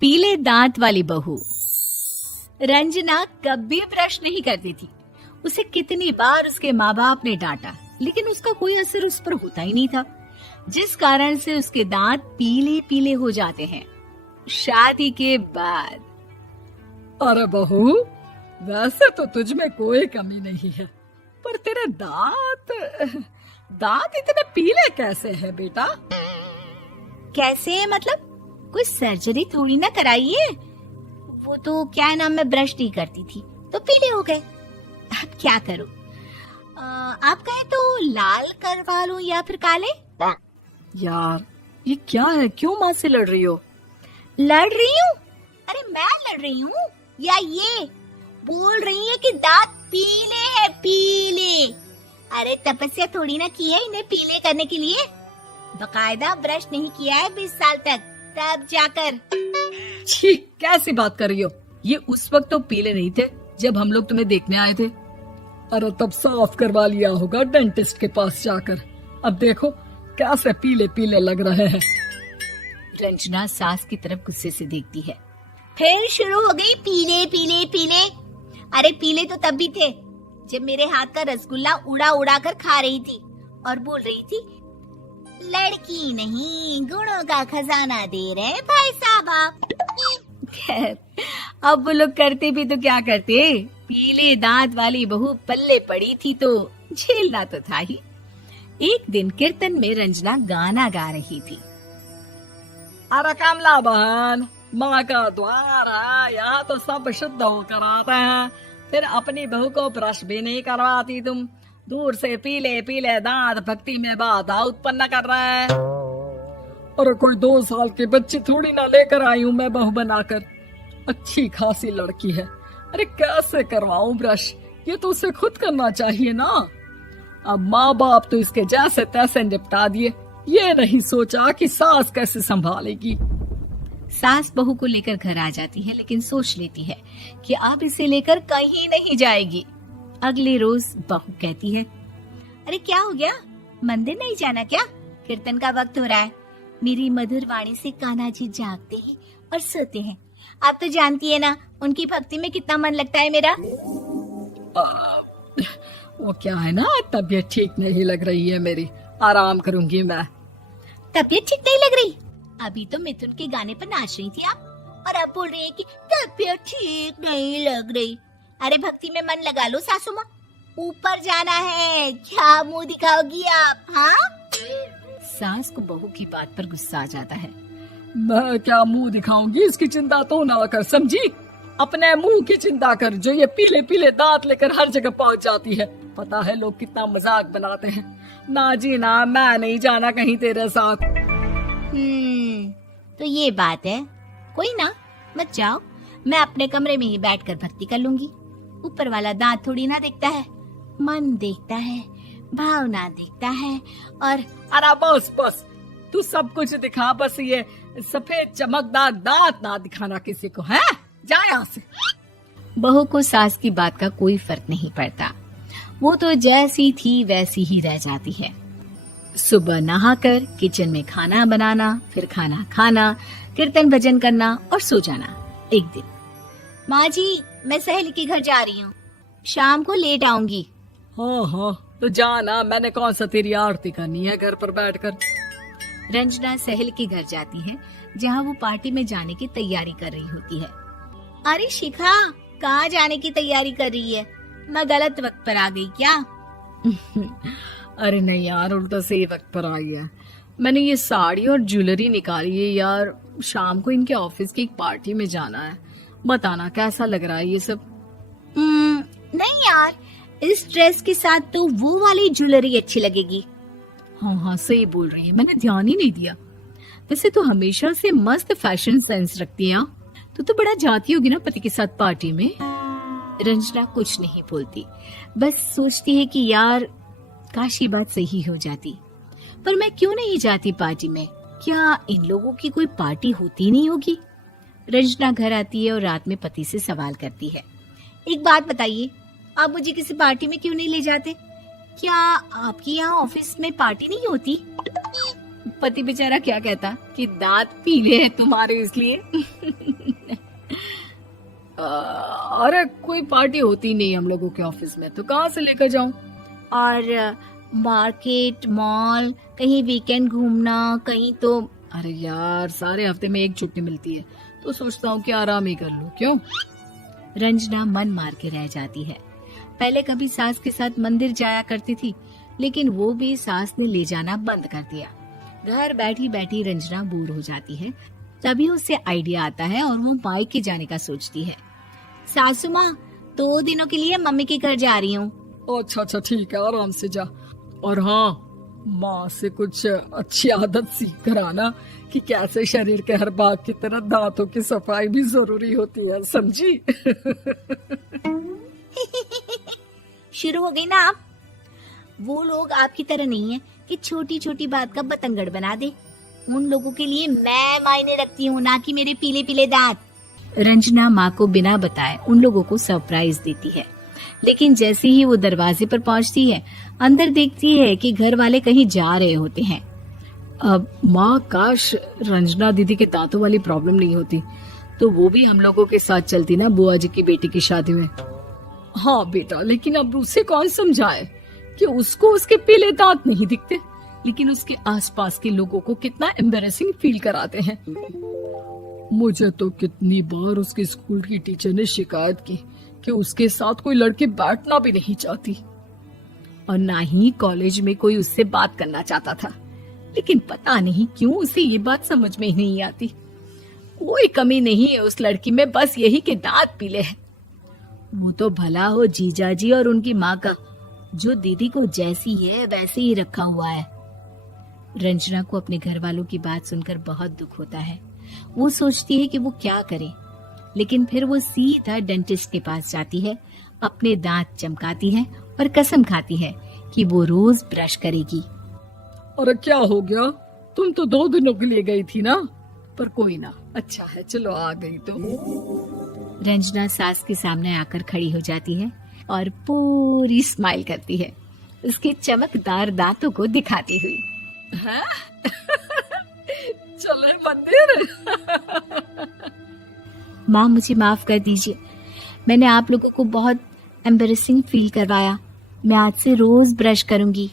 पीले दांत वाली बहू। रंजना कभी ब्रश नहीं करती थी। उसे कितनी बार उसके माँ बाप ने डांटा, लेकिन उसका कोई असर उस पर होता ही नहीं था, जिस कारण से उसके दांत पीले पीले हो जाते हैं। शादी के बाद अरे बहू, वैसे तो तुझ में कोई कमी नहीं है, पर तेरे दांत इतने पीले कैसे हैं बेटा? कैसे मतलब? कोई सर्जरी थोड़ी ना कराइए। वो तो क्या नाम, मैं ब्रश नहीं करती थी तो पीले हो गए। अब क्या करूं? आप कहें तो लाल करवा लूं या फिर काले? यार ये क्या है, क्यों माँ से लड़ रही हो? लड़ रही हूँ? अरे मैं लड़ रही हूँ या ये बोल रही है कि दांत पीले हैं, पीले। अरे तपस्या थोड़ी ना की है इन्हें पीले करने के लिए। बकायदा ब्रश नहीं किया है 20 साल तक, तब जाकर। छी, कैसी बात कर रही हो? ये उस वक्त तो पीले नहीं थे जब हम लोग तुम्हें देखने आए थे। अरे तब साफ करवा लिया होगा डेंटिस्ट के पास जाकर। अब देखो कैसे पीले पीले लग रहे हैं। रंजना सास की तरफ गुस्से से देखती है। फिर शुरू हो गई पीले पीले पीले। अरे पीले तो तब भी थे जब मेरे हाथ का रसगुल्ला उड़ा उड़ा कर खा रही थी और बोल रही थी, लड़की नहीं गुणों का खजाना दे रहे भाई साहब आप। खैर, अब वो लोग करते भी तो क्या करते, पीले दांत वाली बहू पल्ले पड़ी थी तो झेलना तो था ही। एक दिन कीर्तन में रंजना गाना गा रही थी। अरे कमला बहन, माँ का द्वार है, यहाँ तो सब शुद्ध होकर आते हैं, फिर अपनी बहू को ब्रश भी नहीं करवाती तुम। दूर से पीले पीले दांत भक्ति में बाधा उत्पन्न कर रहे हैं। अरे कोई 2 साल के बच्ची थोड़ी ना लेकर आई हूँ मैं बहू बनाकर। अच्छी खासी लड़की है, अरे कैसे करवाऊं ब्रश? ये तो उसे खुद करना चाहिए ना। अब माँ बाप तो इसके जैसे तैसे निपटा दिए, ये नहीं सोचा कि सास कैसे संभालेगी। सास बहू को लेकर घर आ जाती है, लेकिन सोच लेती है कि अब इसे लेकर कहीं नहीं जाएगी। अगले रोज बहू कहती है, अरे क्या हो गया, मंदिर नहीं जाना क्या? कीर्तन का वक्त हो रहा है। मेरी मधुर वाणी से कान्हा जी जागते हैं और सोते हैं। आप तो जानती है ना उनकी भक्ति में कितना मन लगता है मेरा। वो क्या है ना, तबीयत ठीक नहीं लग रही है मेरी, आराम करूंगी मैं। तबीयत ठीक नहीं लग रही? अभी तो मिथुन के गाने पर नाच रही थी आप, और अब बोल रही है कि तबीयत ठीक नहीं लग रही। अरे भक्ति में मन लगा लो सासू माँ, ऊपर जाना है, क्या मुंह दिखाओगी आप? हाँ? सास को बहू की बात पर गुस्सा आ जाता है। मैं क्या मुंह दिखाऊंगी, इसकी चिंता तो ना कर, समझी? अपने मुंह की चिंता कर, जो ये पीले पीले दांत लेकर हर जगह पहुंच जाती है। पता है लोग कितना मजाक बनाते हैं। ना जी ना, मैं नहीं जाना कहीं तेरे साथ। तो ये बात है, कोई ना, मत जाओ, मैं अपने कमरे में ही बैठकर भक्ति कर लूंगी। ऊपर वाला दांत थोड़ी ना देखता है, मन देखता है, भावना देखता है। और अरे बस बस, तू सब कुछ दिखा, बस ये सफेद चमकदार दांत ना दिखाना किसी को, है? जा यहाँ से। बहू को सास की बात का कोई फर्क नहीं पड़ता, वो तो जैसी थी वैसी ही रह जाती है। सुबह नहाकर किचन में खाना बनाना, फिर खाना खाना, कीर्तन भजन करना और सो जाना। एक दिन, माँ जी मैं सहेली के घर जा रही हूँ, शाम को लेट आऊंगी। हाँ हाँ तो जाना, मैंने कौन सा तेरी आरती करनी है घर पर बैठकर। रंजना सहेली के घर जाती है, जहाँ वो पार्टी में जाने की तैयारी कर रही होती है। अरे शिखा, कहाँ जाने की तैयारी कर रही है? मैं गलत वक्त पर आ गई क्या? अरे नहीं यार, उल्टा सही वक्त पर आ गया। मैंने ये साड़ी और ज्वेलरी निकाली है यार, शाम को इनके ऑफिस की एक पार्टी में जाना है। बताना कैसा लग रहा है ये सब? नहीं यार, इस ड्रेस के साथ तो वो वाली ज्वेलरी अच्छी लगेगी। हाँ हाँ सही बोल रही है, मैंने ध्यान ही नहीं दिया। वैसे तो हमेशा से मस्त फैशन सेंस रखती है। तो बड़ा जाती होगी ना पति के साथ पार्टी में। रंजना कुछ नहीं बोलती, बस सोचती है कि यार काश ये बात सही हो जाती, पर मैं क्यों नहीं जाती पार्टी में? क्या इन लोगों की कोई पार्टी होती नहीं होगी? रंजना घर आती है और रात में पति से सवाल करती है, एक बात बताइए, आप मुझे किसी पार्टी में क्यों नहीं ले जाते? क्या आपके यहाँ ऑफिस में पार्टी नहीं होती? पति बेचारा क्या कहता कि दांत पीले हैं तुम्हारे इसलिए। अरे कोई पार्टी होती नहीं हम लोगों के ऑफिस में, तो कहाँ से लेकर जाऊं? और मार्केट, मॉल, कहीं वीकेंड घूमना, कहीं तो। अरे यार, सारे हफ्ते में एक छुट्टी मिलती है, तो सोचता हूँ कि आराम ही कर लूं। क्यों? रंजना मन मार के रह जाती है। पहले कभी सास के साथ मंदिर जाया करती थी, लेकिन वो भी सास ने ले जाना बंद कर दिया। घर बैठी बैठी रंजना बोर हो जाती है। तभी उसे आइडिया आता है और वो मायके जाने का सोचती है। सासू माँ, 2 दिनों के लिए मम्मी के घर जा रही हूँ। अच्छा अच्छा, ठीक है, आराम से जा। और हाँ, माँ से कुछ अच्छी आदत सीख कर आना कि कैसे शरीर के हर भाग की तरह दांतों की सफाई भी जरूरी होती है, समझी? शुरू हो गई ना आप। वो लोग आपकी तरह नहीं है कि छोटी छोटी बात का बतंगड़ बना दे। उन लोगों के लिए मैं मायने रखती हूँ, ना कि मेरे पीले पीले दांत। रंजना माँ को बिना बताए उन लोगों को सरप्राइज देती है, लेकिन जैसे ही वो दरवाजे पर पहुंचती है, अंदर देखती है कि घर वाले कहीं जा रहे होते हैं। अब माँ, काश रंजना दीदी के दांतों वाली प्रॉब्लम नहीं होती, तो वो भी हम लोगों के साथ चलती ना बुआ जी की बेटी की शादी में। हाँ बेटा, लेकिन अब उसे कौन समझाए कि उसको उसके पीले दांत नहीं दिखते, लेकिन उसके आसपास के लोगों को कितना एम्बैरेसिंग फील कराते हैं। मुझे तो कितनी बार उसके स्कूल की टीचर ने शिकायत की कि उसके साथ कोई लड़की बैठना भी नहीं चाहती, और ना ही कॉलेज में कोई उससे बात करना चाहता था। लेकिन पता नहीं क्यों उसे ये बात समझ में ही नहीं आती। कोई कमी नहीं है उस लड़की में, बस यही कि दांत पीले हैं। वो तो भला हो जीजा जी और उनकी माँ का, जो दीदी को जैसी है वैसे ही रखा हुआ है। रंजना को अपने घर वालों की बात सुनकर बहुत दुख होता है। वो सोचती है कि वो क्या करे, लेकिन फिर वो सीधा डेंटिस्ट के पास जाती है, अपने दांत चमकाती है और कसम खाती है कि वो रोज ब्रश करेगी। अरे क्या हो गया? तुम तो 2 दिनों के लिए गई थी ना, पर कोई ना, अच्छा है, चलो आ गई तो। रंजना सास के सामने आकर खड़ी हो जाती है और पूरी स्माइल करती है, उसके चमकदार दांतों को दिखाती हुई। हैं? चले मंदिर। माँ, मुझे माफ कर दीजिए, मैंने आप लोगों को बहुत एम्बैरेसिंग फील करवाया। मैं आज से रोज ब्रश करूंगी।